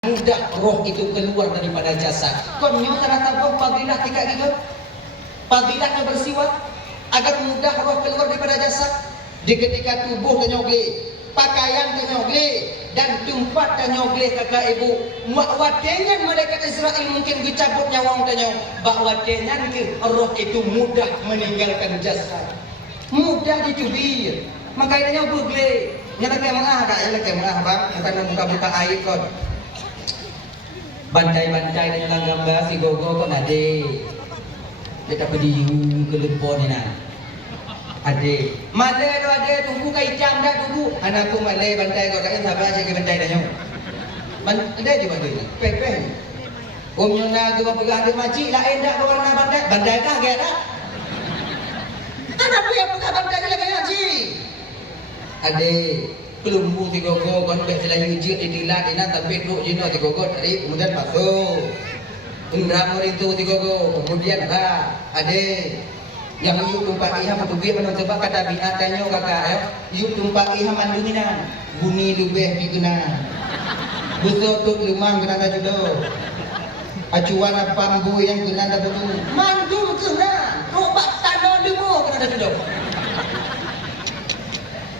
mudah roh itu keluar daripada jasad. Konyo ternyata fadilah tiga gitu. Fadilahnya bersiwak agar mudah roh keluar daripada jasad. Di ketika tubuh tenyogle, pakaian tenyogle, dan tempat tenyogle kakak ibu. Watengan malaikat Israel mungkin dicabut nyawa tenyo. Watengan ke roh itu mudah meninggalkan jasad. Mudah dicubir. Makanya bugle. Yang lagi mengah kak, yang lagi mengah bang. Bukan membuka-buka air kon. Bantai-bantai dengan gambar si gogo kok nade. Dia tak pergi ke lepon ni nak. Ade. Mada tu ada tunggu kai jam dah tunggu. Anakku malai bantai kau tak sabar aja ke bantai dah nyo. Ada je bantai ni. Peh-peh. Om nyona tu pegang ada majik lah endak ke warna bantai. Bantai dah gak dah. Anak dia pegang bantai lagi haji. Ade. Pelumbu ti gogo kon bek selayu je didilat ina tapi duk jino ti gogo tadi kemudian masuk indra itu ti gogo kemudian ade yang yu tumpak iha matubi menon coba kata biat tanyo kakak yu tumpak iha mandungina buni lubeh biguna buso tut lumang kena judo acuan pambu yang kena betul mandung kena robat tanah demo kena judo.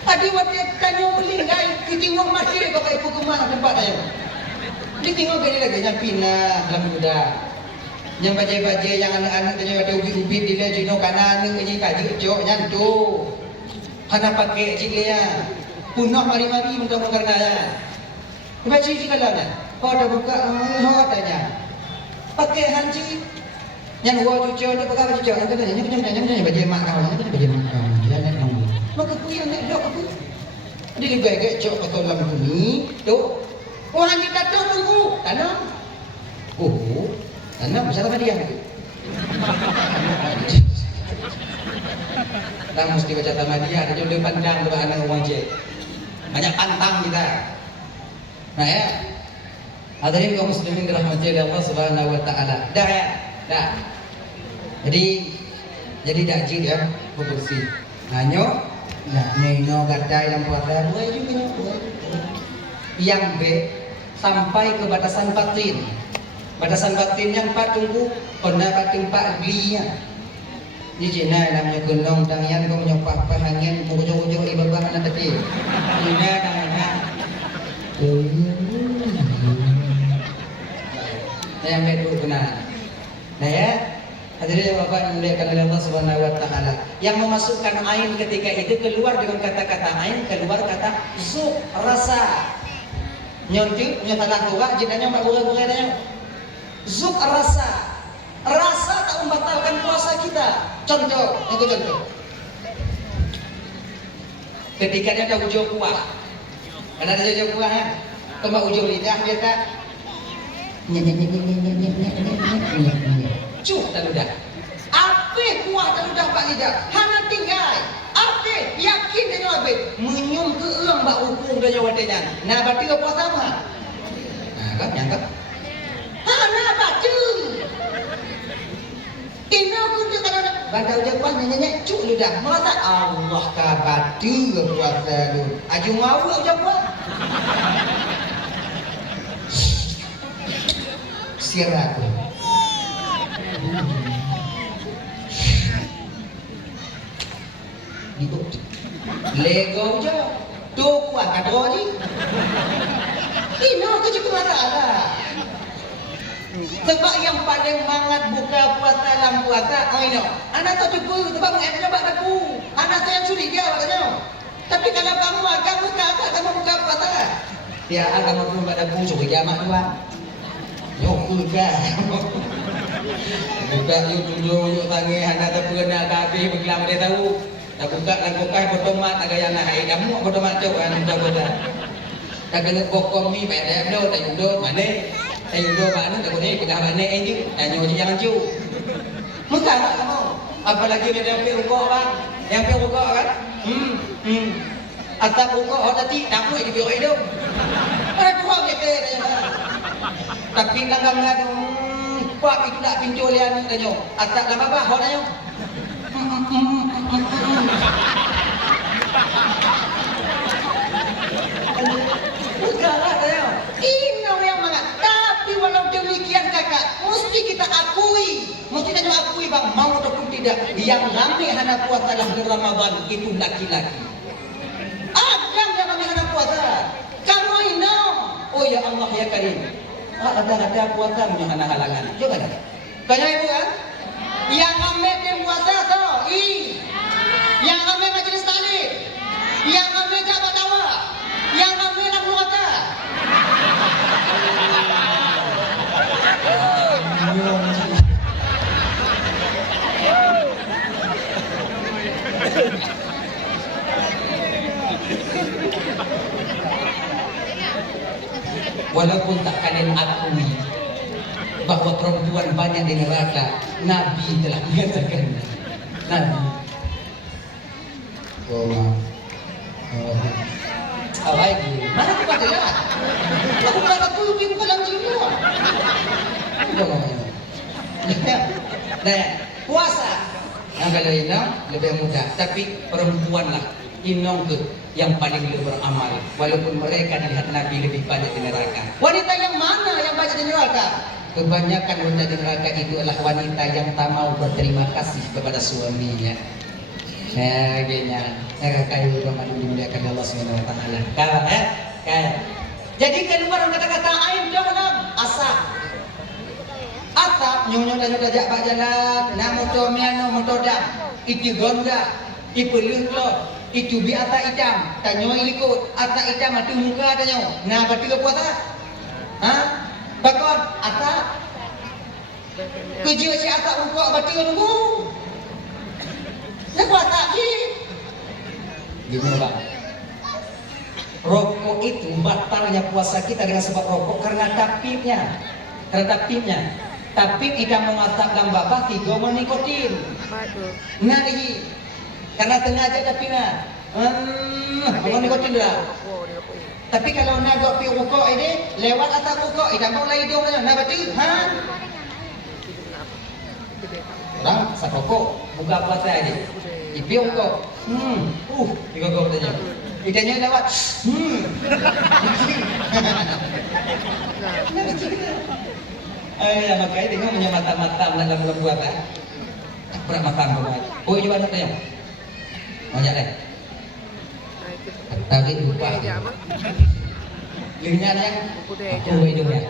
Adi waktu kanyo melingkai kitingong mati kau kai pukuman tempat ayo. Ditingong gini lagi yang pina dalam muda. Yang baje-baje yang anak-anak tanya ada ubi-ubi di le jino kanan ni kaji jok nyantu. Hana pakai ciklia. Punah mari-mari mudah-mudahan kaya. Baca di kalangan. Kau dah buka ho tanya. Pakai hanci. Yang gua cuci dia pakai cuci. Yang tanya baje mak kau, yang baje mak kau. Jangan nak maka kuya nak dok aku. Dia gagak cok kotolam bumi, dok. Oh hanya datang tunggu. Tanam. Oh, tanam bersama dia. Dah mesti baca tamadiyah ada jodoh pandang kepada anak orang je. Banyak pantang kita. Nah ya. Hadirin kaum muslimin dirahmati oleh Allah Subhanahu wa taala. Dah ya. Dah. Jadi dak jid ya, bersih. Hanya nah, nino gadai dalam puasa dua juga yang B sampai ke batasan batin. Batasan batin yang Pak tunggu kena batin Pak glinya. Ni jena namanya gunung tangian kau menyopah pahangin mujo-mujo ibabah anak tadi. Jena namanya. Nah yang betul benar. Nah ya. Hadirin Bapak yang dimuliakan oleh Allah Subhanahu wa taala. Yang memasukkan ain ketika itu keluar dengan kata-kata ain, keluar kata zuk rasa. Nyonti punya tanah tua jenanya Mbak Bura-bura nanya. Zuk rasa. Rasa tak membatalkan puasa kita. Contoh, itu contoh. Ketika dia ada ujung kuah. Karena ada ujung kuah ya. Kembali ujung lidah dia tak cuk dan udah. Ape kuah dan udah Pak lidah. Hana tinggal. Ape yakin dengan ape menyum ke elang Mbak hukum dan jawatannya. Nah berarti ke puasa apa? Nah kan nyangka. Hana baca. Ina pun dia kata baca ujung kuah nyanyi cuk lidah. Merasa Allah kabatu ke puasa lu. Aju mau ujung kuah. Siraku. Lego je tu kuat kado je ini ke juga masalah sebab yang paling mangat buka puasa dalam puasa ini anak tak cukup sebab mengajar bak aku anak saya yang curiga katanya tapi kalau kamu agak buka apa kamu buka puasa ya agama belum ada pun curiga mak tuan yuk buka buka yuk tunjuk tangi anak tak pernah kabeh bergelam dia tahu tak buka dan buka bertomat tak gaya nak hai kamu bertomat tu kan mudah-mudah tak kena bokong ni baik dah dah tak yudo mana tak yudo mana tak boleh pegang mana enjing tanya je jangan cu muka tak kamu apalagi dia pergi rukuk bang yang pergi rukuk kan atap rukuk tadi nak buat di bilik hidup ada dua kita tapi langgang ngadu pak itu nak pinjol lian tanya atap lama bah tanya bukanlah tanya ini yang mangat kita akui, mesti kita akui bang, mau ataupun tidak, yang rame hana puasa dalam bulan Ramadan itu laki-laki. Ada yang rame hana puasa. Kamu ini, oh ya Allah ya Karim. Ada puasa punya hana halangan. Coba dah. Tanya ibu kan? Yang rame dia puasa so, yang rame majelis taklim, yang rame jabat dakwah, yang rame lagu raka. Walaupun tak kalian akui bahwa perempuan banyak di neraka, Nabi telah mengatakan. Nabi. Awai, mana tu kata ya? Aku kata tu ibu dalam jiwa. Nah, puasa yang kalau inang lebih mudah, tapi perempuanlah inong ke yang paling lebih beramal, walaupun mereka dilihat Nabi lebih banyak di neraka. Wanita yang mana yang banyak di neraka? Kebanyakan wanita di neraka itu adalah wanita yang tak mau berterima kasih kepada suaminya. Kayaknya kayu dong adu dimuliakan Allah Subhanahu Wa Taala. Kayak. Jadi keluar kata-kata ain jangan asap. Atap nyonya dah dajak pak jalan, namo to miano motodam. Itu gonda, itu lutlo, itu bi ata itam, tanyo ilikut, ata itam atu muka tanyo. Nah batu puasa. Hah? Bakon ata. Kerja si ata muka batu nunggu. Nak buat tak je? Gimana bang? Rokok itu batalnya puasa kita dengan sebab rokok karena tapipnya. Tapip tidak mengasapkan bapak tiga nikotin. Nah lagi karena tengah aja tapipnya. Nikotin dah. Tapi kalau nak buat pi rokok ini lewat atas rokok, tidak mau lagi hidung nak betul, ha? Orang sak rokok buka puasa aja. Ipi rokok. Digogok tanya. Idanya lewat. Makanya dengan punya mata-mata dalam bulan puasa. Tak pernah mata buat. Oh, juga ada tanya. Banyak deh. Tapi lupa. Lihat yang aku hidungnya.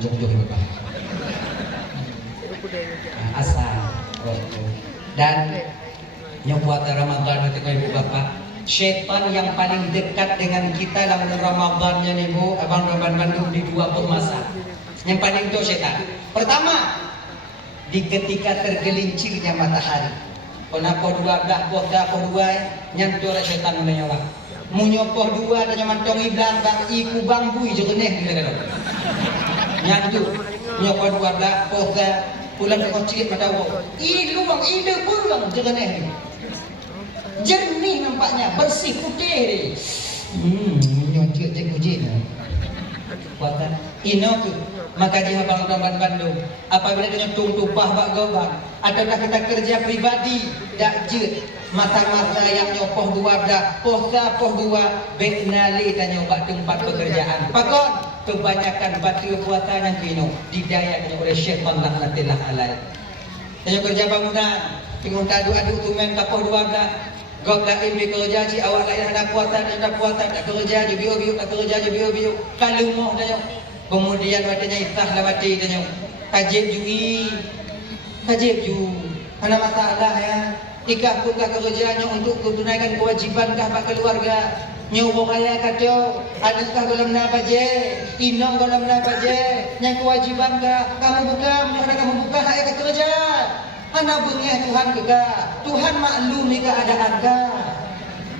Jom-jom lupa. Asal dan yang puasa Ramadan ketika ibu bapak, syaitan yang paling dekat dengan kita dalam Ramadannya nih bu, abang Raban Bandung di dua masa. Yang paling itu syaitan. Pertama, di ketika tergelincirnya matahari. Kenapa dua dah puasa dua nyantur syaitan menyola. Munyopoh dua dan mantong iblang bang iku bang bui jegeneh gitu. Nyantur. Nyopoh dua dah puasa pulang ke kocik pada wong. Iluang ide pulang jegeneh. Jernih nampaknya, bersih putih. Nyocok je kujin. Puasa inoku maka jiha bang Bandung. Apabila dia nyetung tupah bak gobang, ataukah kita kerja pribadi dak je masa-masa yang nyopoh dua dah poh dua beknali dan nyoba tempat pekerjaan. Pakon kebanyakan batu puasa yang kino didayaknya oleh syaitan laknatillah alai. Tanya kerja bangunan, tengok adu-adu tumen kapoh dua dah. Gok lain di kerja ci awak lain hendak puasa tak kerja je biu-biu tak kerja je biu-biu kalumuh tanya. Kemudian watanya itah lah mati tanya. Kajib ju. Ada masalah ya. Ikah pun kah kerjanya untuk tunaikan kewajiban kah pak keluarga. Nyowo kaya kacau. Adakah dalam napa je? Inong dalam napa je? Yang kewajiban kah? Kamu buka hak kerja. Anak bengeh Tuhan ke? Tuhan maklum ni keadaan ke?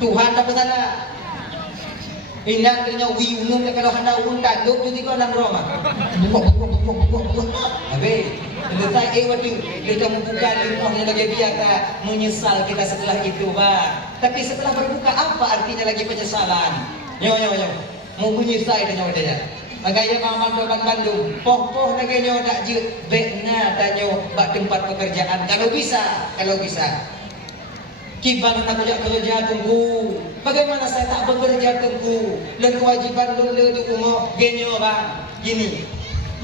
Tuhan tak bersalah. Inang kena wiunum kalau hendak undan duk tu tiga dalam rumah. Habis selesai waktu kita membuka rumahnya lagi biasa menyesal kita setelah itu bah. Tapi setelah berbuka apa artinya lagi penyesalan? Yo. Mau menyesal dengan dia. Agaknya Muhammad Bandung, poh lagi nyo dak je bekna tanyo bak tempat pekerjaan kalau bisa. Kibang nak kerja tunggu. Bagaimana saya tak bekerja tunggu? Dan kewajiban lele tu umur genyo bang. Gini.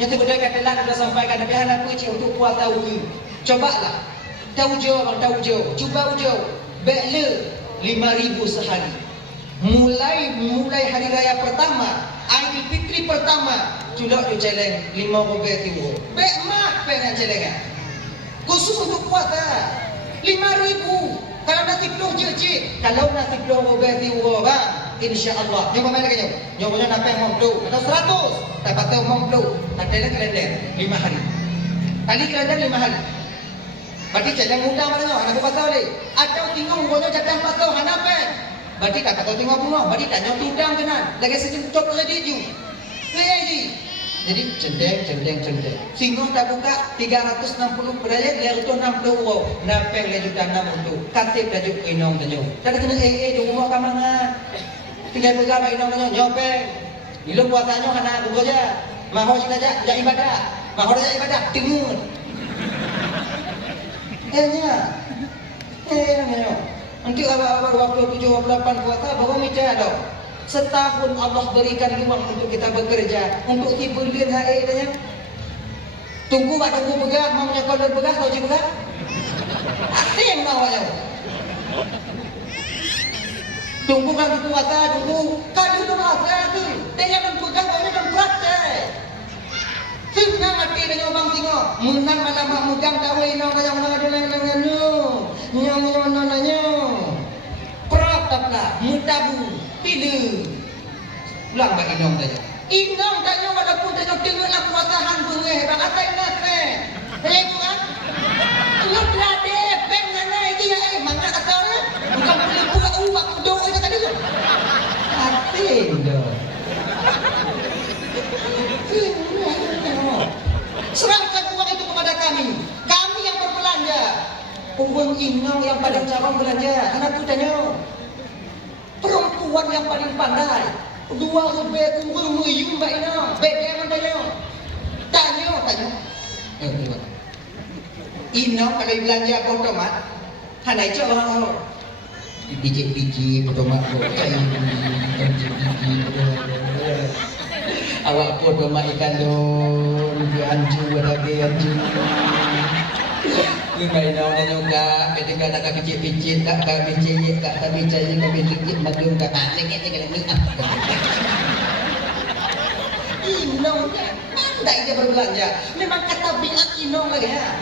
Yang tu kata lah sudah sampaikan tapi anak aku cik untuk puas tahu ke. Cobalah. Tahu jauh bang, tahu jauh. Cuba jauh. Bekle 5,000 sehari. Mulai hari raya pertama, Aidil Fitri pertama, culak tu challenge 5 tiwur. Bek mak pengen challenge. Khusus untuk puasa 5,000. Kalau nasi peluh je cik. Kalau nasi peluh tiwur bang, insya-Allah. Nyoba main lagi nyobanya nape mau peluh atau 100. Dapat tahu mau peluh. Ada kalender 5 hari. Kali kalender 5 hari. Berarti jangan mudah mana anak pasal ni. Atau tinggal ngono jadang pasal hanape. Berarti tak tahu tinggal bunga. Berarti tak nyok tudang kenan. Lagi sejuta kredit ju. Jadi cendeng. Singgung tak buka 360 beraya dia itu 60 euro. Napeng le juta 6 untuk. Kasih tajuk inong tanyo. Tak kena tu rumah ka mana. Tinggal pegang inong tanyo nyopeng. Ilmu puasanya hana buka aja. Maho sila aja ibadah. Maho aja ibadah timun. Nanti awal 27-28 puasa baru meja ada. Setahun Allah berikan ruang untuk kita bekerja, untuk tibulian HE tanya. Tunggu begah, mau nyekolor begah, tahu je begah? Apa yang nawanya? Tunggu kan puasa, tunggu. Kadu tu puasa tu. Dia yang begah banyak dan praktek. Senang hati dengan orang tengok. Munang malam mak mugang tahu inang kaya mana ada nang nanya. Protaplah mutabu pilu. Ulang bak inang tanya. Inang tanya walaupun tanya tengoklah puasahan bunga bang atai nase. Bukan? Lu berade pengen lagi ya mana asalnya? Bukan boleh buat uang doa itu tadi tu. Hati dah. Serahkan uang itu kepada kami. Kami yang berbelanja. Uang inang yang paling jarang belanja. Anak tu tanya. Perempuan yang paling pandai. 2 lebih kurang merium mbak inang. Beda yang tanya. Tanya. Inang kalau belanja otomat. Hanai cok orang. Biji otomat. Awak pun rumah ikan dong, anju lagi anju. Main orang juga, ketika nak kecil-kecil, tak kecil, tak kecil, maklum tak lagi kalau ni. Inong, pandai dia berbelanja. Memang kata biak inong lagi ya.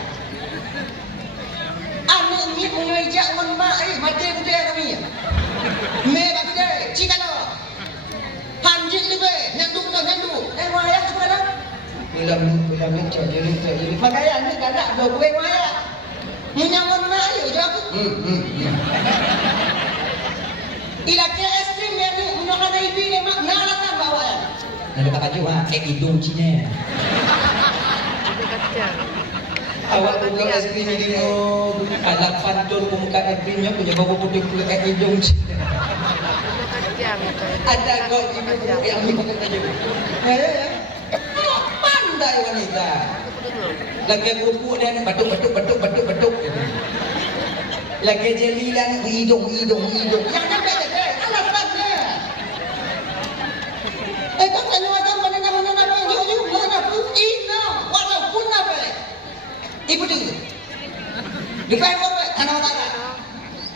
Anak ni mengajak mak, mati budaya kami. Mebak dia, cikalo. Hanjit lebih, nyandu. Wayah tu mana? Belum ni jadi. Makanya ni tak ada dua wayah. Menyangon mak ayo jawab. Ilaki es krim yang ni menyangon ibu ni mak nalakan bawa. Nanti kata juga, hidung Cina. Awak buka es krim ni tengok, alat pantun muka es krimnya punya bau putih hidung Cina. Ada kau ibu yang pakai baju. Pandai wanita. Lagi kerupuk dan batuk. Lagi jeli dan hidung. Yang sampai tadi, alasannya. Kau tanya macam mana nama jauh mana pun ina, walaupun apa. Ibu tu. Depan apa? Tanah tak.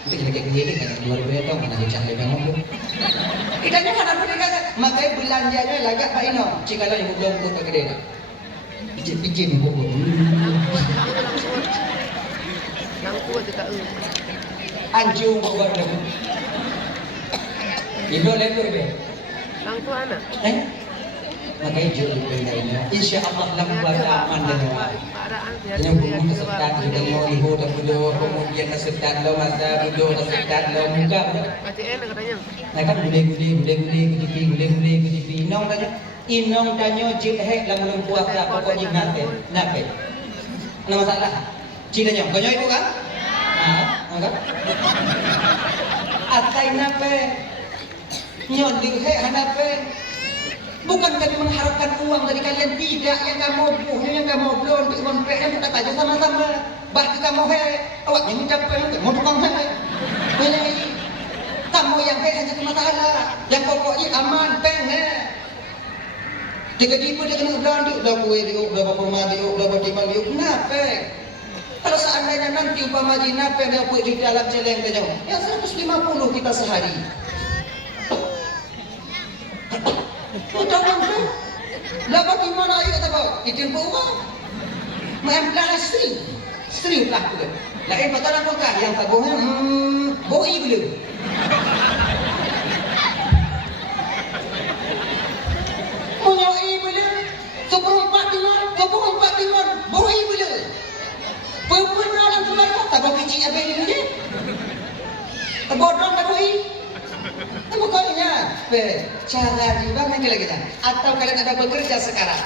Itu jadi kayak gini kan 2000 tahun mana bicara dengan ngomong. Kita ni kan apa dia makanya belanjanya lagak Pak Ino. Cikala ibu belum pun tak gede. Pijit ibu. Langku ada tak Anjung buat dah. Ibu lepas ni. Langku anak. Makanya jauh lebih lainnya. InsyaAllah lambat aman dengan. Yang buku kesetan kita mau lihat dan budo kemudian kesetan lo masa budo kesetan lo muka. Mati enak katanya. Nah kan gule Inong tanya jilhek lah belum puasa pokoknya ngate. Nape? Ada masalah? Cintanya, kau ibu kan? Enggak. Atai nape? Nyon jilhek hanape? Bukan kami mengharapkan uang dari kalian, tidak. Yang kamu buh, yang kamu belum untuk uang PM kita aja sama-sama. Bahkan kamu awaknya mencapai mau tukang kamu yang hanya masalah. Yang pokoknya aman, Tiba-tiba dia kena beranduk dah kue dia, dah perma dia, dah batiman dia. Kenapa? Kalau seandainya nanti umpama haji napa dia buat di dalam celeng dia, ya 150 kita sehari. Kita mampu. Lah bagaimana ayo tak apa? Kita bawa. Main belah isteri belah tu. Lain patah apakah yang tak bohong? Boi belum. Boi belum. Seperempat timur, boi belum. Perempuan keluar tak bawa kecil abang ni je. Bodoh tak boi. Kamu kau ingat, cara juga mana lagi kan? Atau kalian ada bekerja sekarang?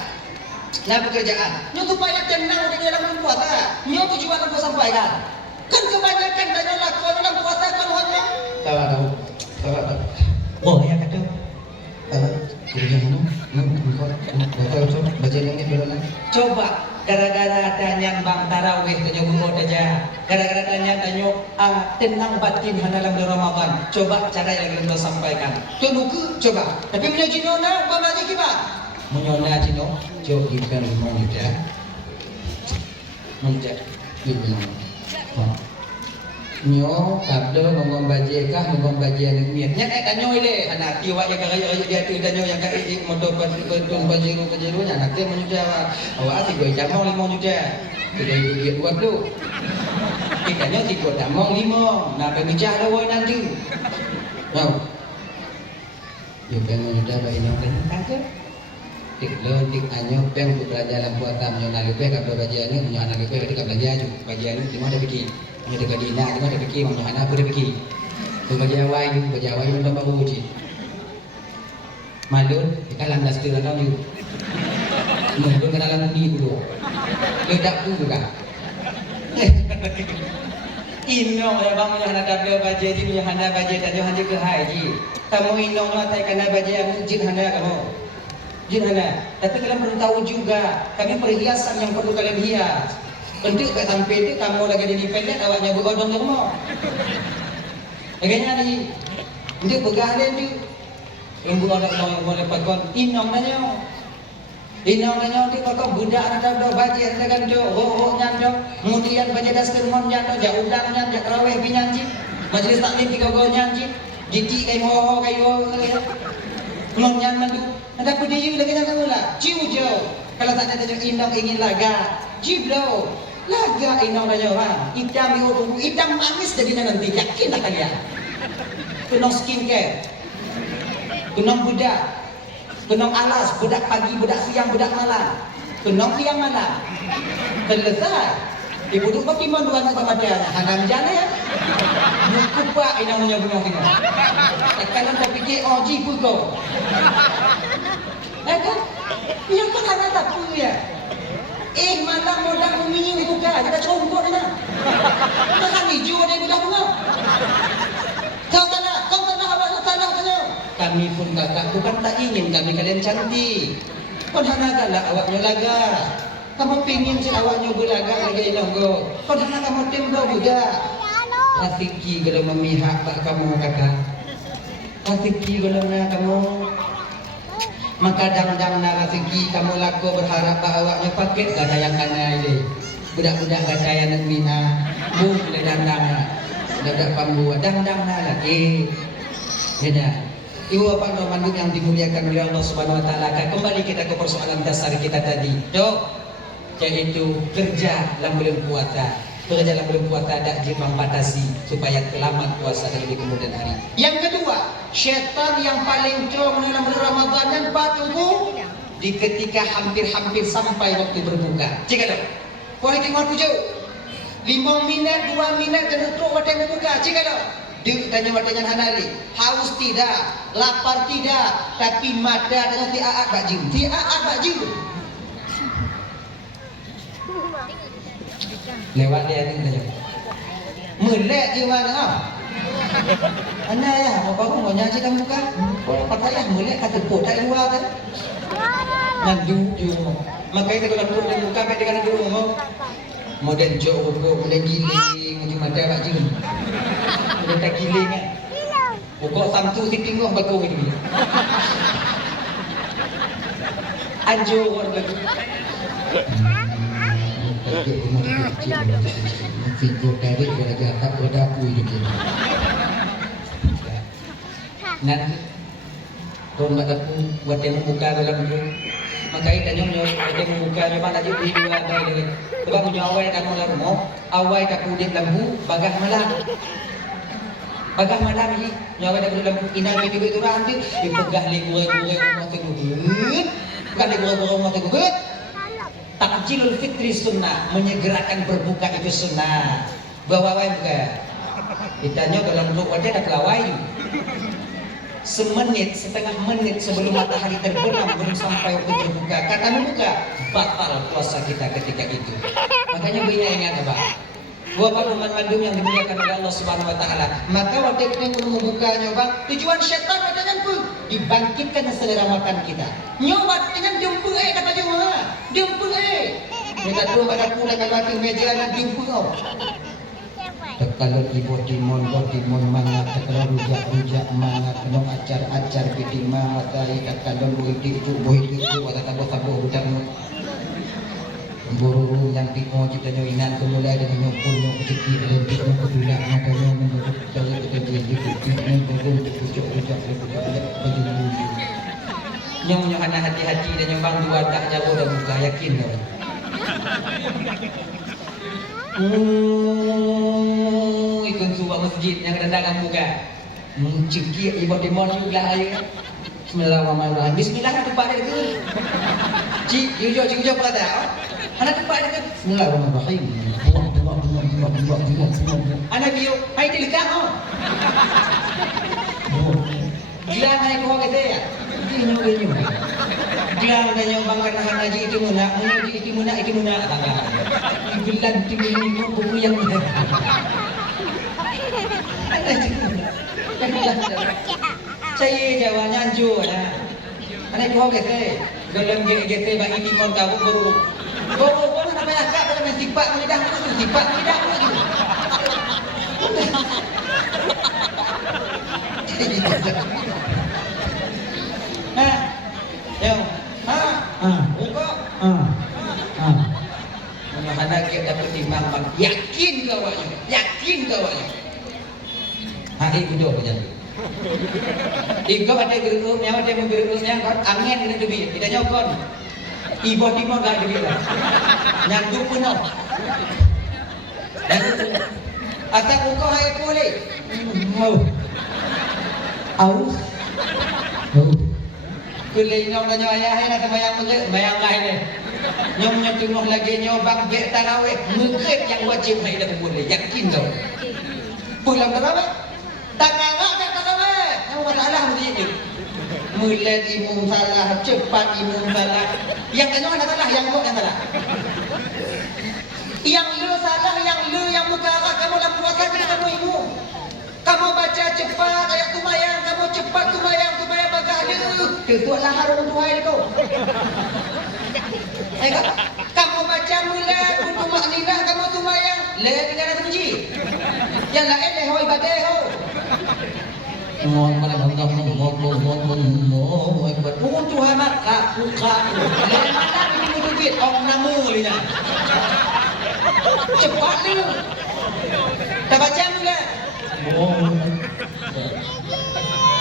Nah pekerjaan, nyo supaya tenang di dalam puasa, nyo tujuan aku sampaikan. Kan kebanyakan tanya lakukan dalam puasa kan hanya. Tahu. Oh ya kata. Kerja mana? Baca ini dulu. Coba gara-gara tanya bang tarawih tanya buku aja. Gara-gara tanya tenang batin dalam bulan Ramadan. Coba cara yang kita sampaikan. Tunggu coba. Tapi punya jinona apa lagi kita? Menyona jino, jauh ikan mau juga. Nyo kabdo ngomong baje kah ngomong baje anak miat nya tanyo ile anak tiwa ya kaya dia tu tanyo yang kai motor betul bajiru nya anak teh menyuja awak si gue jamong 5 juta tidak duit 20 ikannya si gue jamong 5 nah pemijah dah woi nanti no yo pengen juta bae nyo kan kagak tik anyo peng belajar dalam buatan nyo nalupe kabdo baje ane nyo anak lupe ketika belajar ju baje ane di mana pikir hanya dekat dina, kita ada fikir, macam anak aku ada fikir. Baca awal itu tambah uji. Malun, kalang dah setelah tahun itu. Malun kenalan undi dulu. Ledak tu juga. Inong ya bang, yang ada bela baca ji, yang ada baca dan yang ada ke haji. Kamu inong lah, saya kena baca yang jin hana kamu. Jin hana. Tapi kalian perlu tahu juga, kami perhiasan yang perlu kalian hias. Untuk kat sampai tu kamu lagi di pendek awaknya berodong ke rumah. Agaknya ni untuk pegang dia tu yang berodong yang boleh pakon inong nanya. Inong nanya tu pakon budak ada dah baji ada kan tu roh nyan tu kemudian baca dasar mon nyan tu jak udang nyan jak raweh binyanji. Majlis taklim 3 go nyanji. Gigi kai ho kai ho mon nyan mandu. Ada pediu lagi nak mula. Ciu jauh. Kalau tak ada inong ingin laga. Jiblo. Laga inong nanya orang. Hitam tunggu hitam manis jadinya nanti. Yakin tak kalian? Kenong skincare. Kenong budak. Kenong alas. Budak pagi, budak siang, budak malam. Kenong siang malam. Selesai. Ibu duk bagaimana dua anak pemacanya? Hanam jana ya? Buku pak inong nanya bunga kita. Kalau tak fikir, oh jibu kau. Kan? Ya kan anak tak punya. Malam modal meminjam buka, kita congkok ni nak. Makan hijau dia budak bunga. Kau tanah awak tanah tanya. Kami pun kakak bukan tak ingin kami kalian cantik. Kau hanakanlah awaknya laga. Kamu pingin si awaknya belaga lagi ilonggo. Kau hana kamu tembak budak. Rafiki kalau memihak tak kamu kakak. Rafiki kalau nak kamu. Maka dang-dang narasiki kamu laku berharap awaknya paket gada yang kana ini. Budak-budak gada yang nak mina. Boleh dang-dang. Dadak pambu dang-dang lagi. Ya. Ibu bapak dan manduk yang dimuliakan oleh Allah Subhanahu wa taala. Kembali kita ke persoalan dasar kita tadi. Dok, yaitu kerja dalam bulan puasa. Kerja dalam bulan puasa tak jibang batasi supaya selamat puasa dari kemudian hari. Yang kedua, syaitan yang paling jauh dalam bulan Ramadan dan patuhu di ketika hampir-hampir sampai waktu berbuka. Cik ada. Puai tengok tujuh. 5 minit, 2 minit dan untuk waktu berbuka. Cik ada. Dia tanya waktunya hanali. Haus tidak, lapar tidak, tapi mata dengan tiaat baju. Tiaat baju. Lewat dia ni tanya. Melek je mana? Ana ya, mau baru mau nyanyi kamu kan? Patahlah melek kata pot tak luar kan? Nandu ju. Makanya kalau tu dia buka pada dengan dulu mau dan jauh boleh giling cuma ada baju. Boleh tak giling kan? Pokok samtu sitting roh bagus itu. Anjur lagi. Figur David beragam berdaku ini. Nanti Tuan baca pun buat yang membuka dalam itu. Makanya tanya nyoy, yang membuka memang aja di dua ada lagi. Sebab punya awal kamu lalu mau, awal kamu di lembu, bagah malam. Bagah malam ni, nyawa dah dalam ina video itu nanti dipegah legure-gure rumah tegugut. Bukan legure-gure rumah tegugut. Takjilul fitri sunnah, menyegerakan berbuka itu sunnah. Bawa wai buka. Ditanya dalam blog wajah ada kelawai. Semenit, setengah menit sebelum matahari terbenam belum sampai waktu berbuka. Kata membuka, batal puasa kita ketika itu. Makanya banyak ingat apa? Buah paduman mandum yang dimuliakan oleh Allah Subhanahu Wa Taala. Maka waktu kita belum membukanya, bang. Tujuan syaitan adalah pun dibangkitkan selera makan kita. Nyobat dengan jumpa kata jumpa, jumpa Kita tu pada pula kalau meja nak jumpa kau. Kalau ibu timon mangat, kalau rujak mangat, kalau acar piti mangat, kalau buih itu, kata tabu bukan buru yang tiko kita nyoinan kemulai dengan nyopul yang kecil dan tiko ketulah makanya menurut saya kita jadi kecil dan pucuk nyong hana hati-hati dan nyong bang dua tak jauh dan buka yakin kau. Ikut subuh masjid yang kedatangan buka. Cekik ibu timon juga ayo. Bismillahirrahmanirrahim. Bismillah tu pada itu. Cik, jujur pada. Anak tempat dekat. Bismillahirrahmanirrahim. Anak bio, hai telekan oh. Gila naik kau kata ya. Ini. Gila nanya bang karena haji itu muna tangga. Bulan timur buku yang benar. Saya jawabnya anjur ya. Anak kau kata, dalam GT bagi timur kau baru. Bawa nak banyak kat dalam sifat lidah tu, sifat lidah tu. Anak kita dapat timbang, yakin kawaknya. Hari bodoh macam tu. Ikut ada geruknya, angin ini tu bi, kita nyokon. Ibu timah gak ada bila, nyanduk penuh. Asal kau hai boleh. Aus. Kulai nyom dan ayah hai nak bayang lain ni. Nyom tengok lagi nyobang bek tarawih, mengkait yang wajib hai dah boleh. Yakin kau. Pulang tarawih, tak ngak tarawih. Yang masalah mesti itu. Mulai imam salah, cepat imam salah. Yang tanya mana salah, yang kau yang salah. Yang lu salah, yang muka arah kamu dalam puasa kena kamu imam. Kamu baca cepat ayat tumayang, kamu cepat tumayang bagah lu. Ketua lahar orang Tuhan kau. Kamu baca mulai untuk makninah kamu tumayang, le dengan puji. Yang lain le hoi badai ho. Bukan Tuhan maka buka. Lain mana ini duit orang nama linya. Cepat ni. Dah baca mula.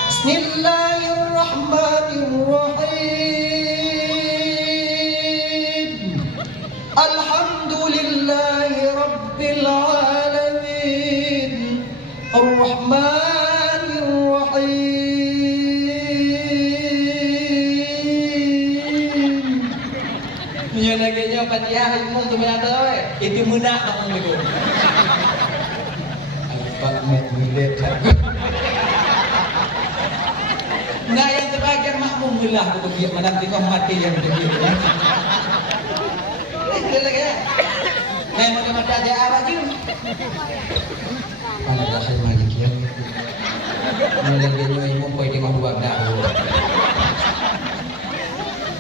Bismillahirrahmanirrahim. Alhamdulillahi rabbil alamin. Ar-Rahman lagi Fatihah imam tu menata itu munak bang itu. Pak mek milet. Nah yang sebagian makmum milah tu dia menanti kau mati yang begitu. Itu lagi. Nah mata dia apa je? Pada bahasa Malik ya. Mulai imam poi di dua dah.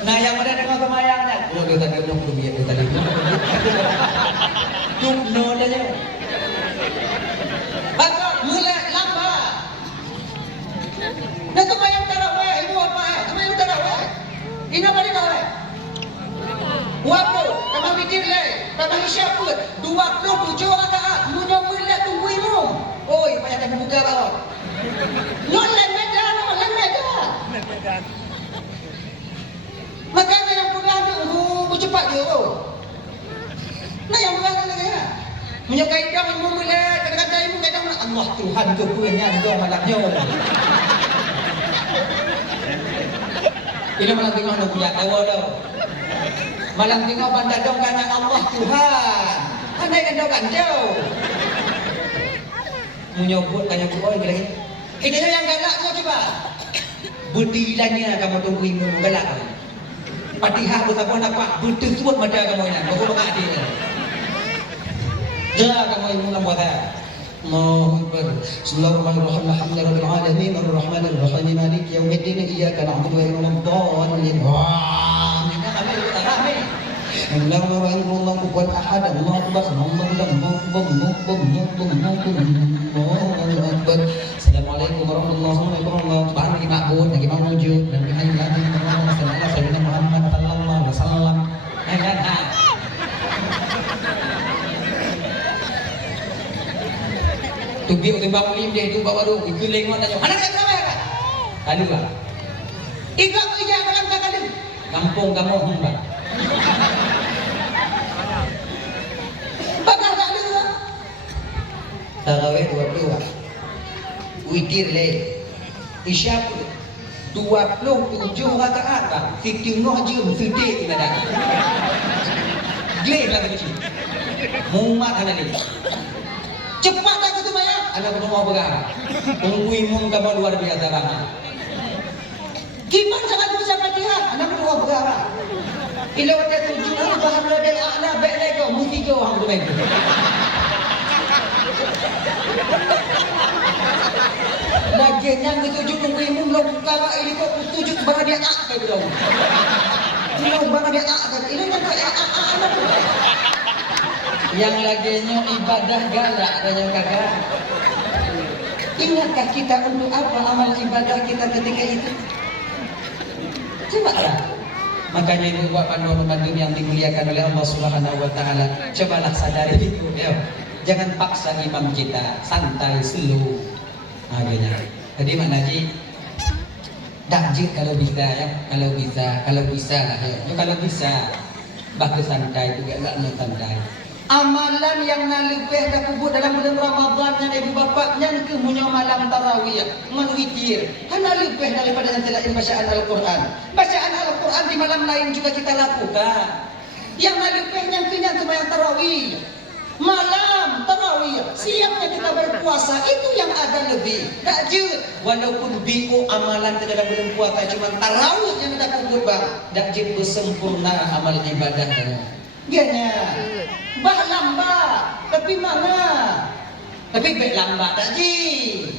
Nah yang ada dengan semayangnya, kalau kita tadi belum biar kita tadi tuh nolanya. Maka mulai lama. Nah semayang tarawih, ibu apa? Semayang tarawih. Ini apa ni kau? Wapo, kama witir le, kama isyaput, 27 rakaat, munyo mulat tunggu imam. Oi, banyak tak buka bawah. Non lain medan, lain medan. Makanya yang pegang tu, bercepat je. Nah yang pegang lagi ya. Munyo kaidah imam mulat, kadang-kadang imam kaidah Allah Tuhan ke punya dong malaknya. Ini malam tengok nak punya tahu dah. Malam tengok bandar dong karena Allah Tuhan. Andai kan dong kan jauh. Menyebut tanya ku oi lagi. Kita yang galak kau coba. Berdirinya kamu tunggu imam galak. Fatihah bersama nampak betul suat mata kamu ini. Bagus banget dia. Jangan kamu imam nak buat apa? Allahu Akbar. Bismillahirrahmanirrahim. Alhamdulillahirabbil alamin arrahmanir rahim maliki yaumiddin iyyaka na'budu wa iyyaka nasta'in. Wah, ini kan ambil ramai. Allahu kuwwat ahad. Allahu akbar. Allahu akbar. Assalamualaikum warahmatullahi wabarakatuh. Subhanallah ma'bud lagi mawjud dan bihayyati sallallahu Muhammad sallallahu alaihi wasallam. Tubi utimbang ulim dia itu bawa dulu, ikut lengok tanya. Anak saya kenapa ya? Kalu lah. Ikut ijah dalam kakalu. Kampung kamu hamba. Bakal kalu lah. Tarawih 20. Witir le. Isyap 27 rakaat tak. Fitnah je sedih tidak ada. Gleh lagi kecil. Mumat ana ni. Cepat tak tu bayar. Anak aku mau bergerak. Tunggu imam kamu luar biasa ramai. Gimana jangan baca Fatihah? Anak aku mau bergerak. Ila wata tujuh bahan radal a'la ba'la kau mesti kau hang tu main. Laginya ketujuh tunggu imam lo kalau ini kok tujuh barang dia ak ke belum. Lo barang dia ak ke. Ini kan anak yang laginya ibadah galak dan yang kagak. Ingatkah kita untuk apa amal ibadah kita ketika itu? Coba lah. Makanya ini buat panduan-panduan yang dimuliakan oleh Allah Subhanahu wa taala. Cobalah sadari itu, ya. Jangan paksa imam kita, santai slow. Akhirnya. Jadi mana ji? Dakjik kalau bisa ya, kalau bisa lah ya. Kalau bisa bagus santai juga enggak santai. Amalan yang nalipeh dah kubur dalam bulan Ramadan yang ibu bapaknya ke punya malam tarawih menwitir. Hana lebih daripada yang tidak bacaan Al-Quran. Bacaan Al-Quran di malam lain juga kita lakukan. Yang nalipehnya kenyang sembahyang tarawih. Malam tarawih, siangnya kita berpuasa, itu yang ada lebih. Tak je, walaupun biu amalan ke dalam bulan puasa cuma tarawih yang ada kubur bang, tak je bersempurna amal ibadahnya. Ganya. Bah lambat, tapi mana? Tapi baik lambat tak ji.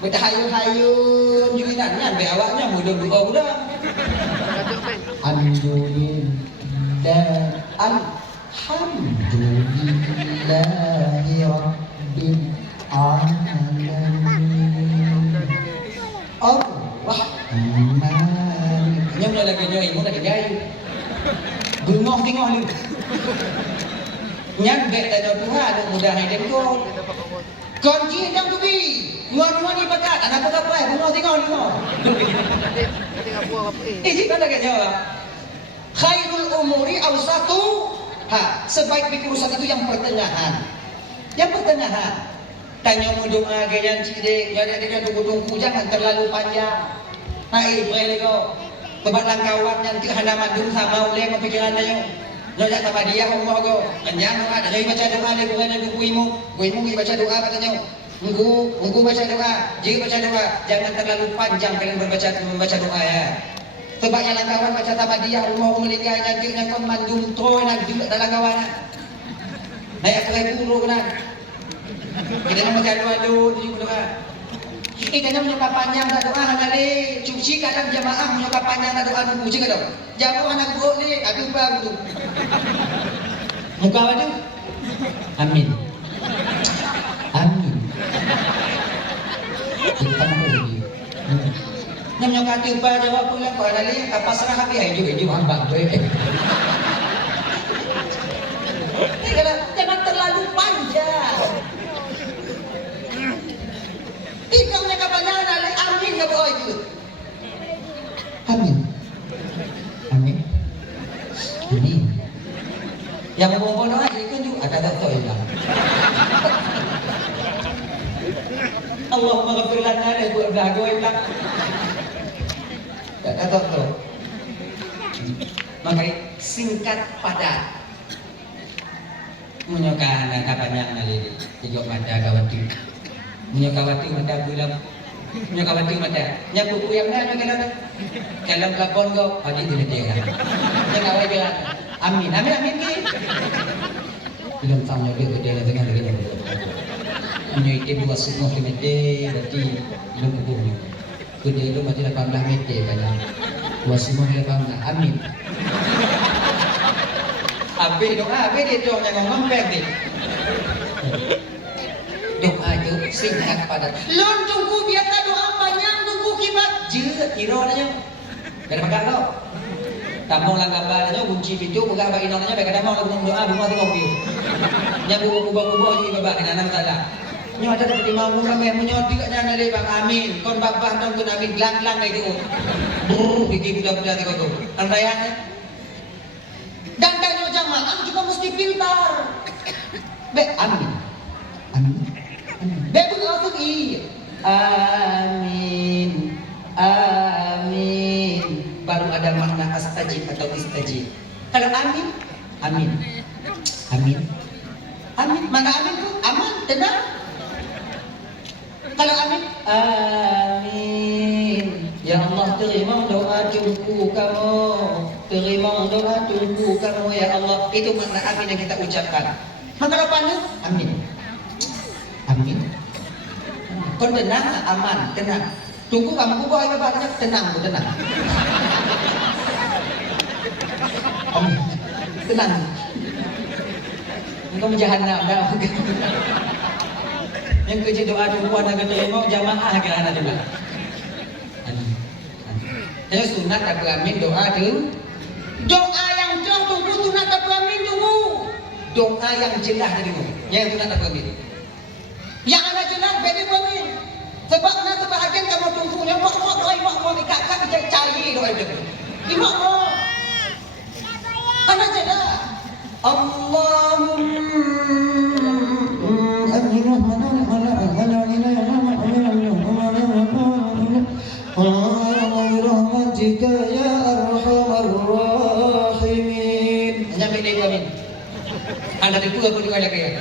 Bertahayun-hayun juga nan baik awaknya mudah doa udah. Alhamdulillah, alhamdulillahi rabbil alamin. Ar-Rahman. Nyam lagi nyoi mu lagi gayu. Bengok tengok ni. Nyambe tanya Tuhan mudah hidup kau. Kunci yang tu bi. Nguan-nguan ni pakat. Anak apa apa? Bengok tengok ni kau. Tengok buah apa Isi kan lagi jawab. Khairul umuri awsatu. Sebaik urusan itu yang pertengahan. Yang pertengahan. Tanya mu doa gaya cide, ya dia tunggu jangan terlalu panjang. Hai, boleh kau. Tempat langkawan yang tidak hana mandung sama oleh kepikiran ayo. Nolak sama dia umur go. Kenyang doa, ada baca doa le bukan ada buku imu baca doa katanya. Unggu baca doa, jika baca doa jangan terlalu panjang kalian membaca doa ya. Sebab yang langkawan baca sama dia umur melikah nanti yang kon mandung toy nak juga dalam kawan. Naik ke puluh kan. Kita nak baca doa dulu doa. Kita menyuka panjang tak doa hana le cuci kadang jamaah menyuka panjang tak doa nunggu je kadang jauh hana gua le aku baru tu muka wadu amin amin kita nak pergi nak menyuka tu jawab pula kau ada le pasrah habis ayo hamba Amin. Yang mau doa ikut juga ada tak tahu ya. Allahumma ghafir lana dan buat dah doa itu. Tak tahu. Maka singkat padat. Munyokan dan kapan yang naliri tiga mata kawati munyokawati mata bulam munyokawati mata nyapu yang mana kalau kapon go pagi ini dia yang awal jalan amin ki belum tahu dia dia dengan dia munyoike dua semua limite berarti belum kubuhnya kudia itu masih 18 meter banyak dua semua 18 amin. Abe doa, abe dia doa yang ngomong pendek. Doa itu singkat padat. Lon tunggu biasa doa panjang tunggu kibat. Jeut ironanya. Dari makan tau. Tamong lang gambarnya kunci pintu buka bagi nonanya baik ada mau lagu doa bunga di kopi. Nya kubah-kubah di babak kena nama salah. Nyo ada seperti mau kami menyoti kok nyana le bang amin. Kon babah nonton amin glang-glang kayak gitu. Bikin budak-budak di koko. Antayanya dan tanya jamaah juga mesti pintar. Amin. Langsung iya. Amin. Baru ada makna astajib atau istajib. Kalau amin. Mana amin tuh? Aman, tenang. Kalau amin. Ya Allah terima doa tunggu kamu. Terima doa tunggu kamu ya Allah. Itu makna amin yang kita ucapkan. Maka apa nih? Amin. Kau tenang, aman, tenang. Tunggu kamu bawa ibaratnya tenang. Amin. Tenang. Engkau menjahanam dah. Yang kerja doa tungguan agar terima jamaah kerana juga. Jadi sunat aku amin doa tu. Doa yang jauh tunggu sunat aku amin tunggu. Doa yang jelas tadimu. Yang sunat aku amin. Yang ada jelas beda amin. Sebab nak sebahagian kamu tunggu yang mak doa kakak cari doa itu. Di mak. Ada jelas. Allahumma ya arhamar rahimin. Sampai dia amin. Anda itu aku juga lagi ya.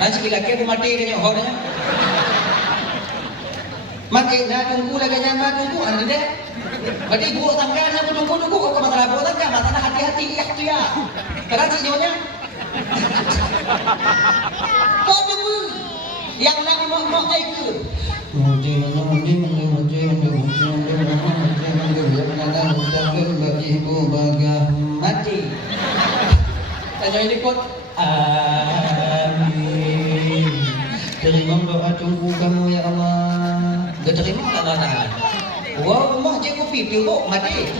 Nanti bila aku mati dia hornya. Mati dah tunggu lagi nyambat tunggu anda deh. Berarti gua tangkan aku tunggu kok masalah gua tangkan masalah hati-hati ya. Terus nyonya. Kau tunggu. Yang nak mau ikut. Mati. Tanya ini kot. Amin. Terima doa tunggu kamu ya Allah. Terima tak Allah. Wow, mau je kopi tu kok mati.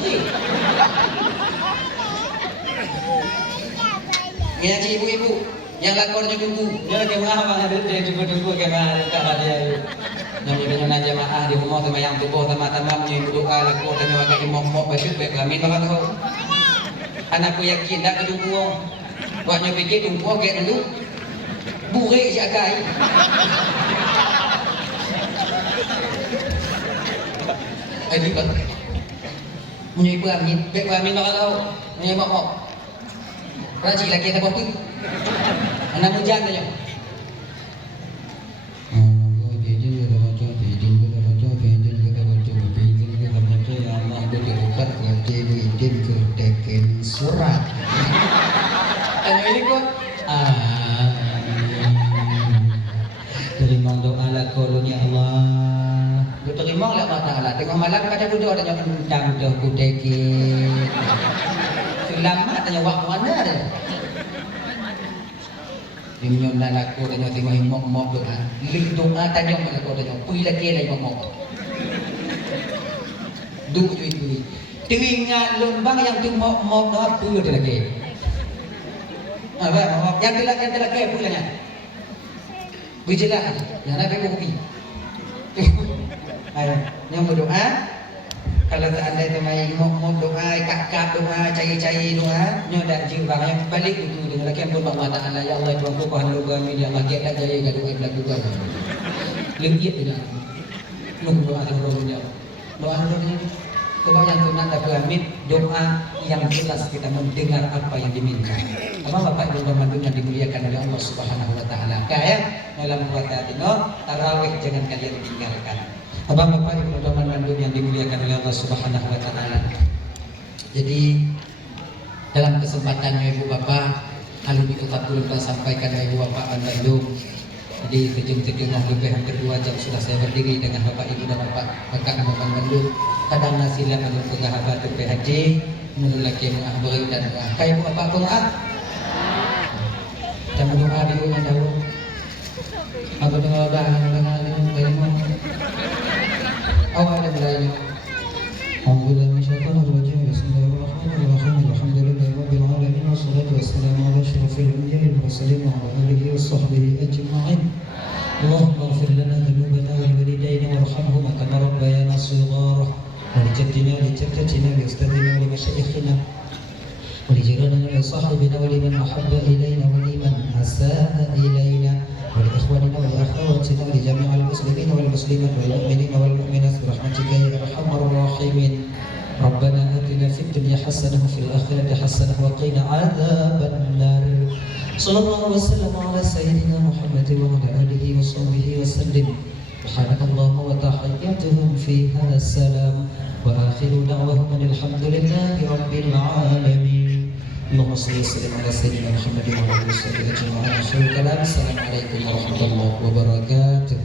Ini aja ibu-ibu yang lakornya tunggu. Dia lagi mengamal ada dia tunggu kemana tak ada. Yang dengan jamaah di rumah sama yang tubuh sama-sama menyebut doa lakor dan agak imam-imam basyuk baik kami bakal tahu. Anakku yakin tak tunggu. Buatnya fikir tunggu kayak dulu. Burik si agai. Adik kan. Menyebut amin, baik amin bakal tahu. Menyebut Raji lagi tak kopi. Anak hujan saja. Surat. Tanya ini kok. Terima doa lah koloni Allah. Terima lah mata Allah. Tengok malam kata bodoh tanya undang dah ku deket. Selamat tanya waktu mana dah. Dia nak aku tanya tengok mok doa. Lih doa tanya pada kau tanya. Pergi lagi lah mok. Duk itu. Teringat lembang yang tu mok doa apa dia lagi. Apa? Yang tu lagi apa dia? Berjelas. Yang nak pergi kopi. Ayo, yang berdoa Kalau tak ada tu mai ngomong doa, kak doa, cai doa, nyo dak jiwa yang balik itu dengan laki pun Allah Taala ya Allah Tuhan ku hanu kami dia bagi dak jaya ga doa dak doa. Lengit tidak. Nung doa rohnya. Doa rohnya coba yang tunat dan pelamin doa yang jelas kita mendengar apa yang diminta. Apa Bapak Ibu Ramadan yang dimuliakan oleh Allah Subhanahu wa taala. Kayak dalam kuat no tarawih jangan kalian tinggalkan. Apa Bapak Ibu Ramadan yang dimuliakan oleh Allah Subhanahu wa taala. Jadi dalam kesempatannya Ibu Bapak alumni Uqatul sampaikan Ibu Bapak Bandung. Jadi kejung-kejung lebih hampir 2 jam sudah saya berdiri dengan Bapak Ibu dan Bapak Bandung. Kadang nasilah kalau kegahabat PHD menurut laki yang beri dan kayak Ibu apa doa? Dan berdoa di rumah jauh. Apa dengan dengan awal ada belajar. Alhamdulillah minasyaitonirrajim. Bismillahirrahmanirrahim. Alhamdulillahirabbil alamin wassalatu wassalamu ala asyrafil anbiya'i wal mursalin wa ala alihi washabbihi ajma'in. Allahumma ighfir lana dhunubana wal walidayna warhamhuma kama rabbayana shighara wa li jaddina wa li jaddatina wa li ustadina wa li masyayikhina wa li jiranina wa li sahbina wa liman ahabba ilayna wa liman asaa ilayna wa li ikhwanina wa li akhawatina wa li jami'il muslimina wal muslimat wal mu'minina wal mu'minat bi rahmatika ya arhamar rahimin. ربنا آتنا في الدنيا حسنة وفي الآخرة حسنة وقنا عذاب النار. صلى الله وسلم على سيدنا محمد وعلى آله وصحبه وسلم. سبحانك اللهم وتحياتهم فيها السلام وآخر دعواهم أن الحمد لله رب العالمين. اللهم صل وسلم على سيدنا محمد وعلى آله وصحبه أجمعين. آخر الكلام السلام عليكم ورحمة الله وبركاته.